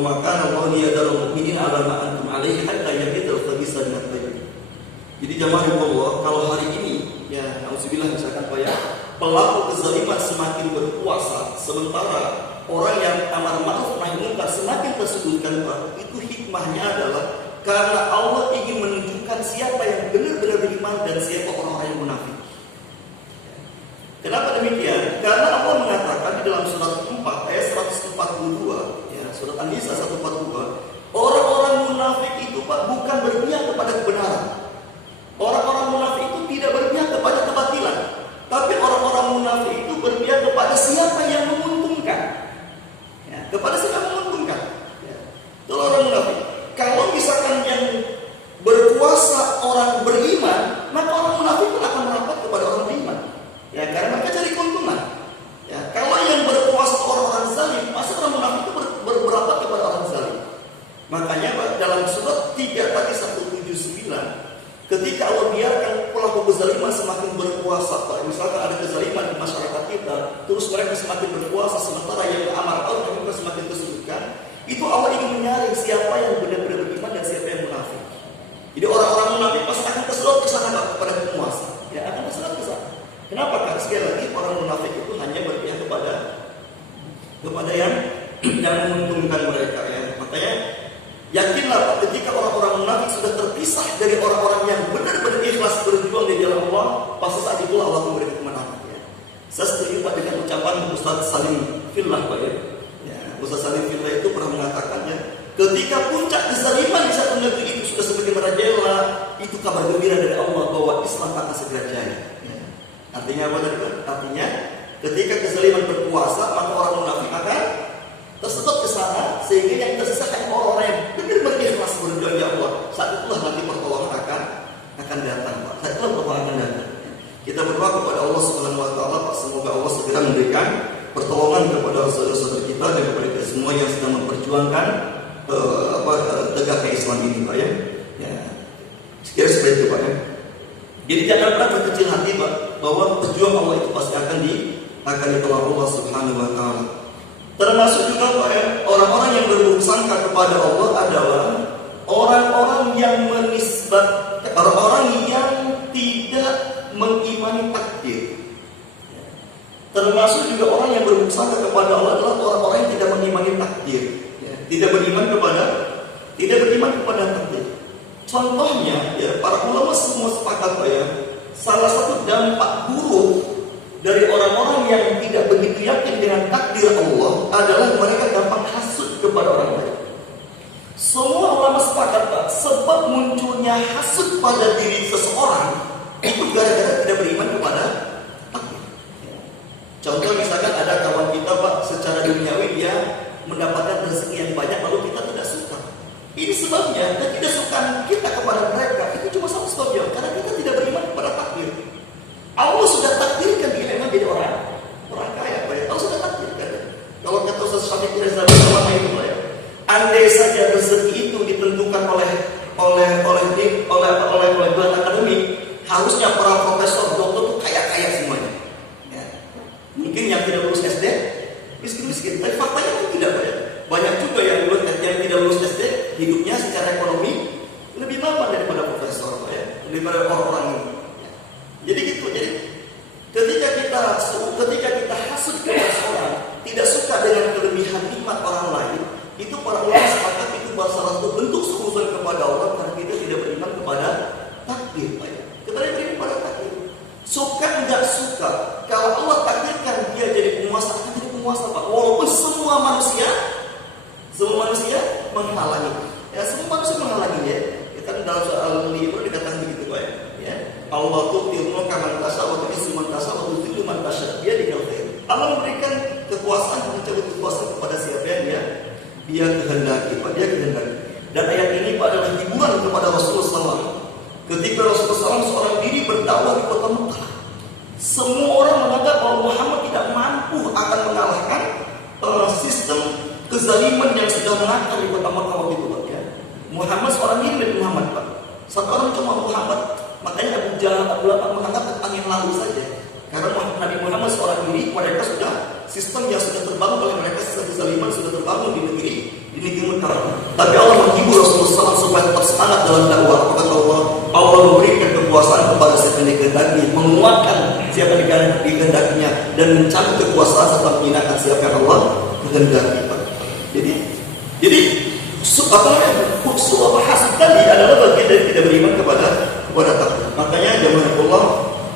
makana Allah liyadara mu'minin ala ma antum alaihi hatta yahidal khabisa min at-tayyib. Jadi jamaah Allah, kalau hari ini, ya, auzubillah, misalkan Pak, ya, pelaku kezaliman semakin berkuasa sementara orang yang amar ma'ruf nahi munkar semakin tersudutkan, Pak, itu hikmahnya adalah karena Allah ingin menunjukkan siapa yang benar-benar beriman dan siapa orang-orang yang munafik. Kenapa demikian? Karena Allah mengatakan di dalam surat 4 ayat 142, ya, surat An-Nisa 142, orang-orang munafik itu, Pak, bukan berpihak kepada kebenaran. Orang-orang munafik itu tidak berpihak kepada kebatilan, tapi orang-orang munafik itu berpihak kepada siapa yang menguntungkan. Ya, kepada siapa yang menguntungkan. Ya. Itu orang munafik. Kalau misalkan yang berkuasa orang beriman, maka orang munafik pun akan merapat kepada orang beriman. Ya, karena mereka cari keuntungan. Ya, kalau yang berkuasa orang-orang zalim, pasti orang munafik itu berapat kepada orang zalim. Makanya, Pak, dalam surat 3 tadi 179, ketika Allah biarkan pelaku kezaliman semakin berkuasa, Pak, misalkan ada kezaliman di masyarakat kita, terus mereka semakin berkuasa sementara yang amar ma'ruf nahi munkar semakin tersudutkan, itu Allah ingin menyaring siapa yang benar-benar beriman dan siapa yang munafik. Jadi orang-orang munafik pasti akan tersedot ke sana, Pak, kepada penguasa. Ya, akan tersedot ke sana. Kenapa? Karena sekali lagi orang munafik itu hanya berpihak kepada yang menguntungkan mereka, ya. Makanya yakinlah, Pak, ketika orang-orang munafik sudah terpisah dari orang-orang yang benar-benar ikhlas berjuang di jalan Allah, pasti saat itulah Allah memberikan kemenangan. Ya. Saya setuju, Pak, dengan ucapan Ustaz Salim Fillah, Pak, ya. Ya, Ustaz Salim Fillah itu pernah mengatakannya, ketika puncak kezaliman di satu negeri itu sudah semakin merajalela, itu kabar gembira dari Allah bahwa Islam akan segera jaya. Ya. Artinya apa tadi, Pak? Artinya Ketika kezaliman berkuasa, maka orang munafik akan tersedot ke sana, sehingga yang tersisa hanya orang yang benar-benar ikhlas berjuang ya Allah. Saat itulah nanti pertolongan akan datang, Pak. Saat itulah pertolongan akan datang. Kita berdoa kepada Allah Subhanahu wa taala, Pak, semoga Allah segera memberikan pertolongan kepada saudara-saudara kita dan kepada kita semua yang sedang memperjuangkan tegaknya Islam ini, Pak, ya. Sekiranya seperti itu, Pak, ya. Jadi jangan pernah berkecil hati, Pak, bahwa pejuang Allah itu pasti akan ditolong Allah Subhanahu wa taala. Termasuk juga, Pak, ya, orang-orang yang berburuk sangka kepada Allah adalah orang-orang yang orang-orang yang tidak mengimani takdir. Termasuk juga orang yang berburuk sangka kepada Allah adalah orang-orang yang tidak mengimani takdir, ya. Tidak beriman kepada takdir. Contohnya, ya, para ulama semua sepakat, Pak, ya, salah satu dampak buruk dari orang-orang yang tidak begitu yakin dengan takdir Allah adalah mereka gampang hasud kepada orang lain. Semua ulama sepakat, Pak, sebab munculnya hasud pada diri seseorang itu gara-gara tidak beriman kepada takdir. Contoh misalkan ada kawan kita, Pak, secara duniawi dia mendapatkan rezeki yang banyak lalu kita tidak suka. Ini sebabnya, dan tidak suka kita kepada mereka itu cuma satu sebabnya, karena kita tidak beriman kepada takdir. Allah sudah takdirkan dia memang jadi orang kaya, Pak, ya. Allah sudah takdirkan. Kalau kata Ustaz Syafiq Reza Lama itu, Pak, ya, andai saja rezeki itu ditentukan oleh gelar akademik, harusnya para profesor doktor itu kaya semuanya. Ya. Mungkin yang tidak lulus SD miskin, tapi faktanya kan tidak, Pak, ya. Banyak juga yang tidak lulus SD hidupnya secara ekonomi lebih mapan daripada profesor, Pak, ya, daripada orang-orang ini. Jadi gitu. Jadi ketika kita hasud kepada seorang, tidak suka dengan kelebihan nikmat orang lain, itu para ulama sepakat itu salah satu bentuk sekufuran kepada Allah karena kita tidak beriman kepada takdir, Pak, ya. Kita tidak beriman kepada takdir. Suka enggak suka, kalau Allah takdirkan dia jadi penguasa, akan jadi penguasa, Pak. Walaupun semua manusia menghalangi. Ya, semua manusia menghalangi, ya. Kita dalam soal Al-Imran dikatakan begitu, Pak, ya. Allah tu'til mulka man tasha wa tu'izzu man tasha wa tudhillu man tasha. Dia dikatakan Allah memberikan kekuasaan, mencabut kekuasaan kepada siapa yang dia kehendaki, Pak. Dia kehendaki. Dan ayat ini, Pak, adalah hiburan kepada Rasulullah SAW. Ketika Rasulullah SAW seorang diri berdakwah di kota Mekah, semua orang menganggap bahwa Muhammad tidak mampu akan mengalahkan sistem kezaliman yang sudah mengakar di kota Mekah waktu itu, Pak, ya. Muhammad seorang diri dari Muhammad, Pak. Satu orang cuma Muhammad. Makanya Abu Jahal, Abu Lahab menganggap angin lalu saja. Karena Nabi Muhammad seorang diri, mereka sudah sistem yang sudah terbangun oleh mereka, sistem kezaliman sudah terbangun di negeri Mekah. Tapi Allah menghibur Rasulullah SAW supaya tetap semangat dalam dakwah. Kata Allah memberikan kekuasaan kepada siapa yang dikehendaki, menguatkan siapa yang dikehendakinya, dan mencabut kekuasaan serta menghinakan siapa yang Allah kehendaki, Pak. Jadi hasad tadi adalah bagian dari tidak beriman kepada takdir. Makanya jamaah Allah,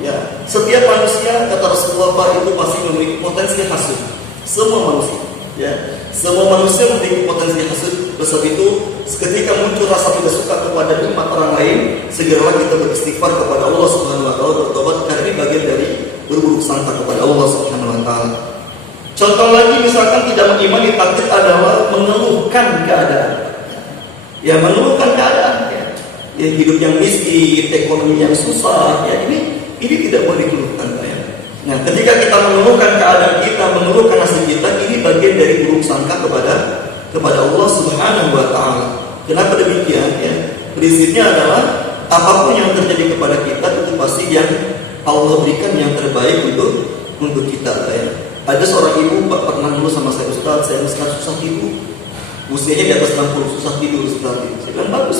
ya, setiap manusia, kata Rasulullah, Pak, itu pasti memiliki potensi hasud. Semua manusia, ya, semua manusia memiliki potensi hasud. Sebab itu, ketika muncul rasa tidak suka kepada nikmat orang lain, segeralah kita beristighfar kepada Allah Subhanahu wa taala, bertobat, karena ini bagian dari berburuk sangka kepada Allah Subhanahu wa taala. Contoh lagi, misalkan tidak mengimani takdir adalah mengeluhkan keadaan. Ya, mengeluhkan keadaan, ya. Ya, hidup yang miskin, ekonomi yang susah, ya, ini tidak boleh dikeluhkan, Pak, ya. Nah, ketika kita mengeluhkan keadaan kita, mengeluhkan nasib kita, ini bagian dari buruk sangka kepada Allah Subhanahu wa taala. Kenapa demikian, ya? Prinsipnya adalah apapun yang terjadi kepada kita itu pasti yang Allah berikan yang terbaik untuk kita, Pak, ya. Ada seorang ibu, Pak, pernah dulu sama saya, Ustaz, saya sekarang susah tidur. Usianya di atas 60, susah tidur, Ustaz. Saya bilang bagus,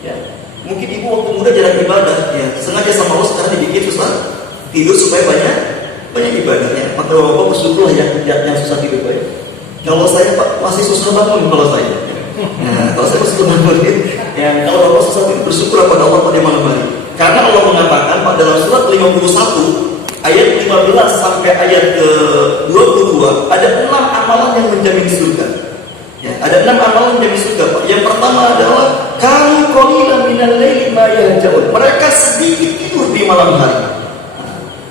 ya. Mungkin ibu waktu muda jarang ibadah, ya. Sengaja sama Allah sekarang dibikin susah tidur supaya banyak ibadahnya. Maka Bapak bersyukurlah yang susah tidur, Pak. Kalau saya, Pak, masih susah bangun kalau saya. Nah, kalau saya masih susah bangun, ya. Kalau Bapak susah tidur, bersyukurlah pada Allah pada malam hari. Karena Allah mengatakan pada dalam surat 51 ayat 15 sampai ayat ke-22 ada 6 amalan yang menjamin surga. Ya, ada 6 amalan yang menjamin surga, Pak. Yang pertama adalah kanu qalilan minal laili ma yahjaun. Mereka sedikit tidur di malam hari.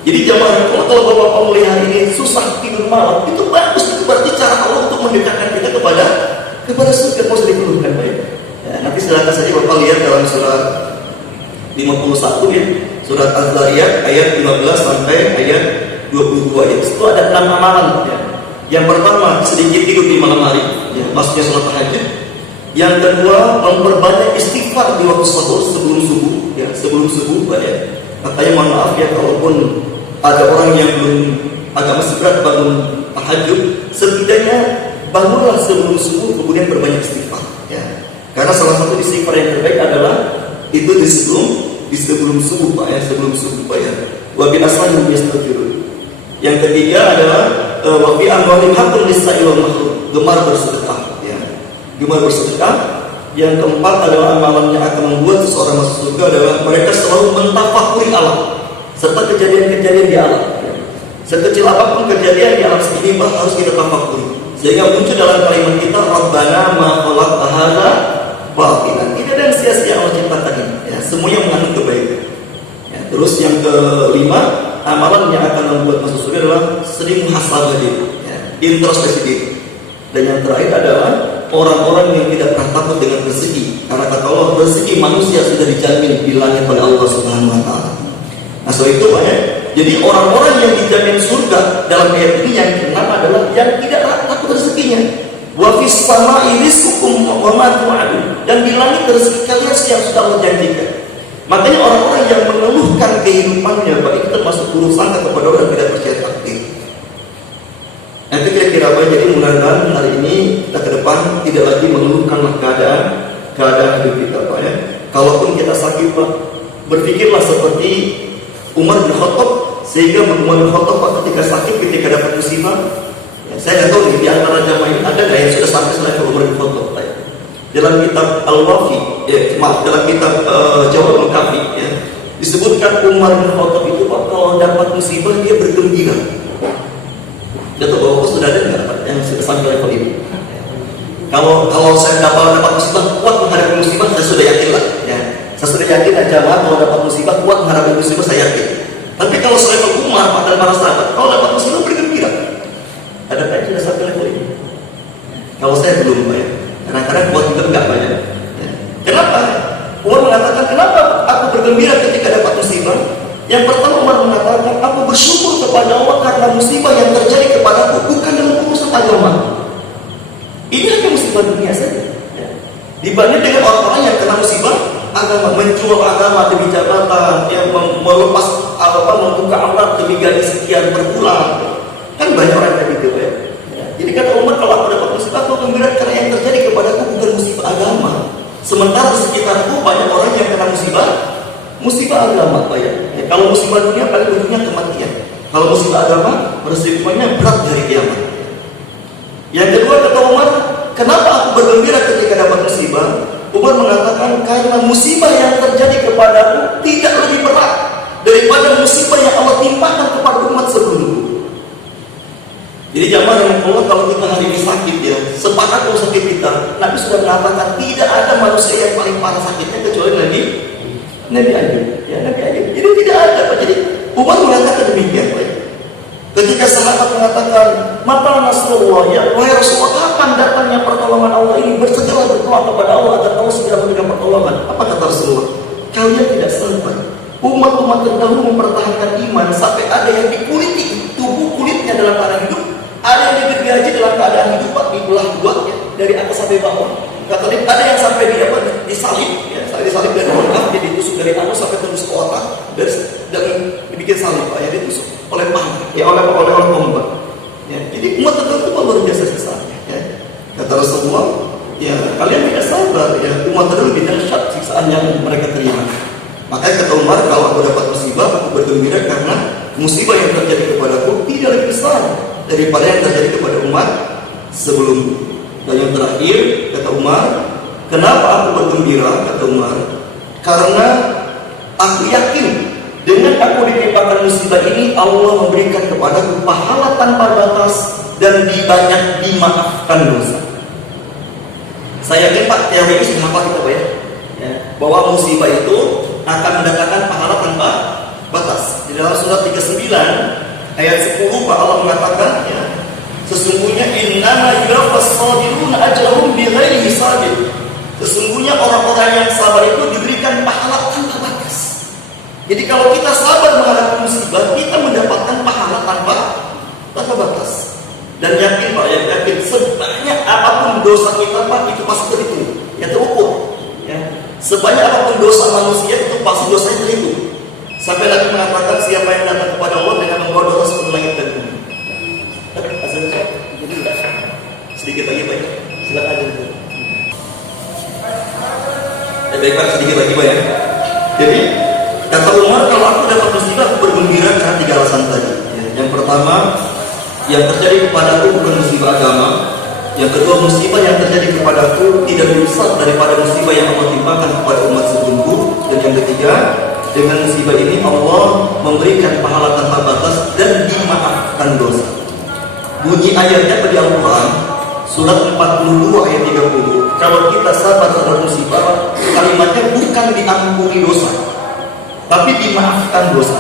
Jadi jamaah kalau bapak melihat ini susah tidur malam, itu bagus, itu berarti cara Allah untuk mendekatkan kita kepada surga. Mau dikeluhkan baik. Ya, nanti silakan saja bapak lihat dalam surat 51 ya, surat Az-Zariyat ayat 15 sampai ayat 22 ya. Itu ada 6 amalan ya. Yang pertama sedikit tidur di malam hari, ya, maksudnya sholat tahajud. Yang kedua memperbanyak istighfar di waktu sahur sebelum subuh, ya, sebelum subuh ya. Makanya mohon maaf ya kalaupun ada orang yang belum agak masih berat bangun tahajud, setidaknya bangunlah sebelum subuh kemudian berbanyak istighfar ya. Karena salah satu istighfar yang terbaik adalah itu di sebelum subuh Pak ya, sebelum subuh Pak ya. Wa bil asri yastaghfirun. Yang ketiga adalah wa bi amwalihim haqqun lis-sa'il wal mahrum, gemar bersedekah ya. Gemar bersedekah. Yang keempat adalah amalan yang akan membuat seseorang masuk surga adalah mereka selalu mentafakuri alam serta kejadian-kejadian di alam. Sekecil apapun kejadian di alam segini harus kita tafakuri. Sehingga muncul dalam kalimat kita Rabbana ma khalaqta hadza batilan. Tidak ada yang sia-sia Allah ciptakan ini. Ya, semuanya mengandung kebaikan. Ya, terus yang kelima, amalan yang akan membuat masuk surga adalah sering muhasabah diri, ya, introspeksi diri. Dan yang terakhir adalah orang-orang yang tidak pernah takut dengan rezeki. Karena kata Allah, rezeki manusia sudah dijamin di langit oleh Allah Subhanahu wa taala. Nah, soal itu Pak ya. Jadi orang-orang yang dijamin surga dalam ayat ini yang keenam adalah yang tidak takut rezekinya. Wa fis sama'i rizqukum wa ma tu'adun. Dan di langit rezeki kalian yang sudah Allah janjikan. Makanya orang-orang yang mengeluhkan kehidupannya, Pak, itu termasuk buruk sangka kepada orang yang tidak percaya takdir. Nanti kira-kira apa? Jadi mudah-mudahan hari ini kita ke depan tidak lagi mengeluhkanlah keadaan hidup kita, Pak ya. Kalaupun kita sakit, Pak, berpikirlah seperti Umar bin Khattab, sehingga Umar bin Khattab Pak ketika sakit, ketika dapat musibah, ya, saya tidak tahu di antara jamaah ini ada nggak yang sudah sampai selain Umar bin Khattab, Pak. Dalam kitab Al-Wafi, ya, dalam kitab Jawab Al-Kafi, ya, disebutkan Umar bin Khattab itu Pak kalau dapat musibah dia bergembira. Jatuh bahwa sudah ada nggak Pak yang sudah sampai level ini? Kalau saya dapat musibah kuat menghadapi musibah, saya sudah yakin lah. Ya. Saya sudah yakin aja kalau dapat musibah kuat menghadapi musibah, saya yakin. Tapi kalau selevel Umar dan para sahabat, kalau dapat musibah bergembira. Ada yang sudah sampai level ini? Kalau saya belum Pak ya. Kadang-kadang buat kita enggak banyak. Ya. Kenapa? Umar mengatakan kenapa aku bergembira ketika dapat musibah? Yang pertama Umar mengatakan aku bersyukur kepada Allah karena musibah yang terjadi kepadaku bukan dalam urusan agama. Ini hanya musibah dunia saja. Ya. Dibanding dengan orang-orang yang kena musibah agama, menjual agama demi jabatan, yang melepas membuka aurat demi gaji sekian per bulan. Kan banyak orang kayak gitu ya. Jadi kata Umar, kalau aku dapat musibah, aku gembira karena yang terjadi kepadaku bukan musibah agama. Sementara di sekitarku banyak orang yang kena musibah agama, Pak ya. Kalau musibah dunia paling ujungnya kematian. Kalau musibah agama, resikonya berat dari kiamat. Yang kedua kata Umar, kenapa aku bergembira ketika dapat musibah? Umar mengatakan karena musibah yang terjadi kepadaku tidak lebih berat daripada musibah yang Allah timpakan kepada umat sebelumku. Jadi jamaah yang Allah, kalau kita hari ini sakit ya, sepakat kalau sakit kita, Nabi sudah mengatakan tidak ada manusia yang paling parah sakitnya kecuali Nabi Ayub. Ya, Nabi Ayub. Jadi tidak ada Pak. Jadi Umar mengatakan demikian Pak. Ketika sahabat mengatakan, "Mata Nasrullah, ya wahai Rasulullah, kapan datangnya pertolongan Allah ini?" Bersegeralah berdoa kepada Allah agar Allah segera memberikan pertolongan. Apa kata Rasulullah? Kalian tidak sempat. Umat-umat terdahulu mempertahankan iman sampai ada yang dikuliti tubuh kulitnya dalam keadaan hidup. Ada yang digergaji dalam keadaan hidup Pak, dibelah dua ya, dari atas sampai bawah. Kata dia, ada yang sampai disalib, ya, disalib dari orang, jadi ditusuk dari atas sampai tembus ke otak, dan dibikin salib Pak, ya ditusuk oleh panah, ya oleh tombak. Ya, jadi umat tertentu luar biasa siksanya. Ya. Kata Rasulullah, ya kalian tidak sabar, ya umat tertentu lebih dahsyat siksaan yang mereka terima. Makanya kata Umar, kalau aku dapat musibah, aku bergembira karena musibah yang terjadi kepadaku tidak lebih besar daripada yang terjadi kepada umat sebelum. Dan yang terakhir kata Umar, kenapa aku bergembira? Kata Umar, karena aku yakin dengan aku ditimpakan musibah ini Allah memberikan kepadaku pahala tanpa batas dan banyak dimaafkan dosa. Saya yakin Pak, teori ini sudah hafal kita Pak ya, bahwa musibah itu akan mendatangkan pahala batas. Di dalam surat 39 ayat 10 Pak Allah mengatakan, ya, sesungguhnya innama yuwaffas sabiruna ajrahum bighairi hisabin. Sesungguhnya orang-orang yang sabar itu diberikan pahala tanpa batas. Jadi kalau kita sabar menghadapi musibah, kita mendapatkan pahala tanpa batas. Dan yakin Pak, yakin sebanyak apapun dosa kita Pak, itu pasti terhitung, ya terukur. Ya. Sebanyak apapun dosa manusia itu pasti dosanya terhitung. Sampai Nabi mengatakan siapa yang datang kepada Allah dengan membawa dosa seperti langit dan bumi. Sedikit lagi Pak, silakan aja dulu. Baik Pak, sedikit lagi Pak ya. Jadi kata Umar, kalau aku dapat musibah aku bergembira karena 3 alasan tadi. Ya. Yang pertama, yang terjadi kepadaku bukan musibah agama. Yang kedua, musibah yang terjadi kepadaku tidak lebih besar daripada musibah yang Allah timpakan kepada umat sebelumku. Dan yang ketiga, dengan musibah ini Allah memberikan pahala tanpa batas dan dimaafkan dosa. Bunyi ayatnya di Al-Quran surat 42 ayat 30. Kalau kita sabar terhadap musibah, kalimatnya bukan diampuni dosa, tapi dimaafkan dosa.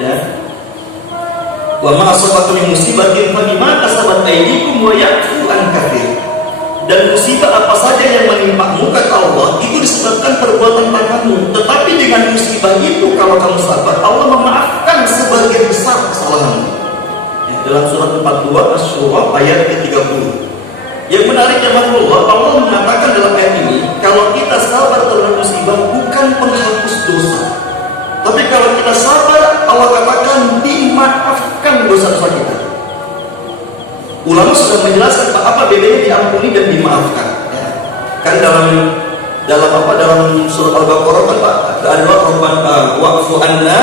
Ya. Wa ma asabakum min musibatin fa bima kasabat aydikum wa ya'fu an katsir. Dan musibah apa saja yang menimpamu kata Allah itu disebabkan perbuatan tanganmu. Tetapi dengan musibah itu kalau kamu sabar, Allah memaafkan sebagian besar kesalahanmu. Ya, dalam surat 42 Asy-Syura ayat ke-30. Yang menarik Allah mengatakan dalam ayat ini, kalau kita sabar terhadap musibah bukan penghapus dosa. Tapi kalau kita sabar, Allah katakan dimaafkan dosa-dosa kita. Ulama sudah menjelaskan apa bedanya diampuni dan dimaafkan. Ya. Kan dalam surah Al-Baqarah kan Pak, ada wa'fu anna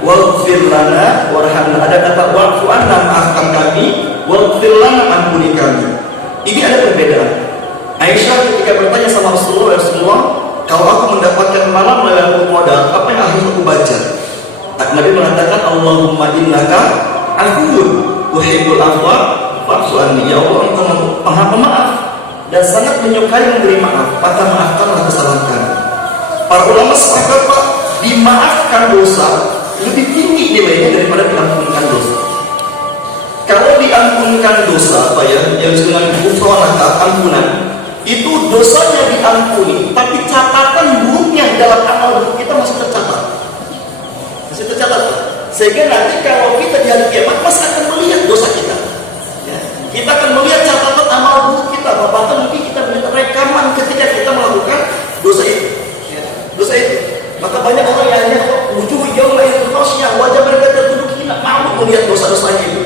waghfir lana warhamna. Ada kata wa'fu anna, maafkan kami, waghfir lana, ampuni kami. Ini ada perbedaan. Aisyah ketika bertanya sama Rasulullah, kalau aku mendapatkan malam melalui modal, apa yang harus aku baca? Nabi mengatakan, Allahumma innaka afuwwun tuhibbul afwa fa'fu anni. Ya Allah, Engkau Maha Pemaaf dan sangat menyukai memberi maaf, maka maafkanlah kesalahan kami. Para ulama sepakat Pak, dimaafkan dosa lebih tinggi nilainya daripada diampunkan dosa. Kalau diampunkan dosa, Pak ya, yang dengan ghufranaka, ampunan, itu dosanya diampuni, tapi catatan buruknya dalam amal buruk kita masih tercatat. Masih tercatat. Sehingga nanti kalau kita di hari kiamat masih akan melihat dosa kita. Ya. Kita akan melihat catatan amal buruk kita. Bahkan mungkin kita melihat rekaman ketika kita melakukan dosa itu. Ya. Dosa itu. Maka banyak orang yang hanya wujuh yauma khashyah, wajah mereka tertunduk tidak mau melihat dosa-dosanya itu.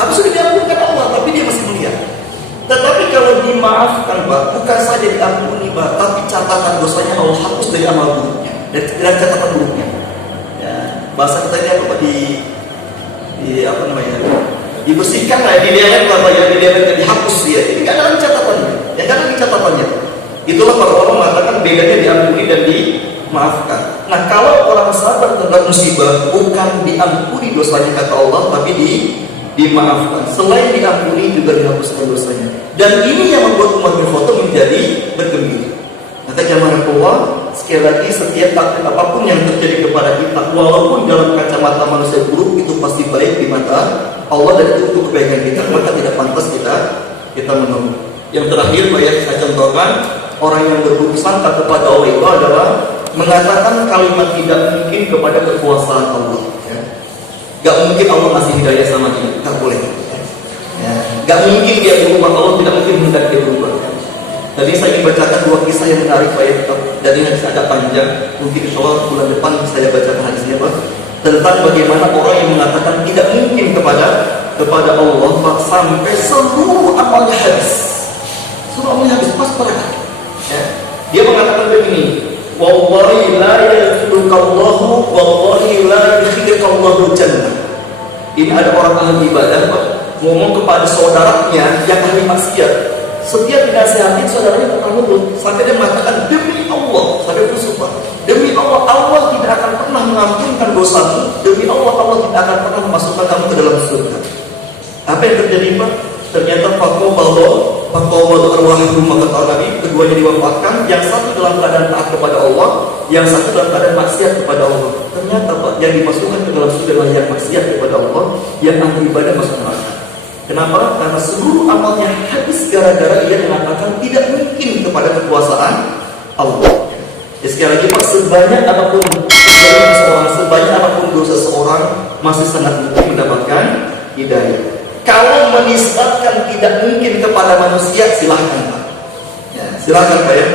Tapi sudah diampunkan Allah, tapi dia masih melihat. Tetapi kalau dimaafkan Pak, bukan saja diampuni Pak, tapi catatan dosanya Allah hapus dari amal buruknya, dari catatan buruknya. Ya, bahasa kita ini apa Pak, apa namanya? Dibersihkan lah, dilihat Pak ya, dihapus dia. Ini nggak dalam catatannya, yang nggak ada di catatannya. Itulah para orang mengatakan bedanya diampuni dan dimaafkan. Nah, kalau orang sabar terhadap musibah, bukan diampuni dosanya kata Allah, tapi dimaafkan. Selain diampuni juga dihapuskan dosanya. Dan ini yang membuat umat berfoto menjadi bergembira. Kata jamaah Allah, sekali lagi setiap takdir apapun yang terjadi kepada kita, walaupun dalam kacamata manusia buruk, itu pasti baik di mata Allah dan itu untuk kebaikan kita, maka tidak pantas kita menolak. Yang terakhir Pak ya, saya contohkan, orang yang berburuk sangka kepada Allah itu adalah mengatakan kalimat tidak mungkin kepada kekuasaan Allah. Gak mungkin Allah ngasih hidayah sama dia, gak boleh. Ya. Gak mungkin dia berubah, Allah tidak mungkin hendak dia berubah. Tadi saya ingin bacakan 2 kisah yang menarik Pak ya. Dan ini hadis agak panjang, mungkin insya Allah bulan depan saya bacakan hadisnya Pak. Tentang bagaimana orang yang mengatakan tidak mungkin kepada Allah Pak, sampai seluruh amalnya habis. Seluruh amalnya habis, pas pada ya. Dia mengatakan begini, wallahi la yaghfirukallahu wallahi la yudkhilukallahu jannah. Ini ada orang ahli ibadah Pak, ngomong kepada saudaranya yang ahli maksiat. Setiap dinasihatin saudaranya bakal nurut, sampai dia mengatakan demi Allah, sampai bersumpah, demi Allah, Allah tidak akan pernah mengampunkan dosamu, demi Allah, Allah tidak akan pernah memasukkan kamu ke dalam surga. Apa yang terjadi Pak? Ternyata faqaballahu faqawwadu arwahahum, maka kata Nabi, keduanya diwafatkan, yang satu dalam keadaan taat kepada Allah, yang satu dalam keadaan maksiat kepada Allah. Ternyata Pak, yang dimasukkan ke dalam surga adalah yang maksiat kepada Allah, yang ahli ibadah masuk neraka. Kenapa? Karena seluruh amalnya habis gara-gara dia mengatakan tidak mungkin kepada kekuasaan Allah. Ya, sekali lagi Pak, sebanyak apapun sebanyak apapun dosa seorang masih sangat mungkin mendapatkan hidayah. Kalau menisbatkan tidak mungkin kepada manusia, silahkan Pak. Ya, silahkan Pak ya.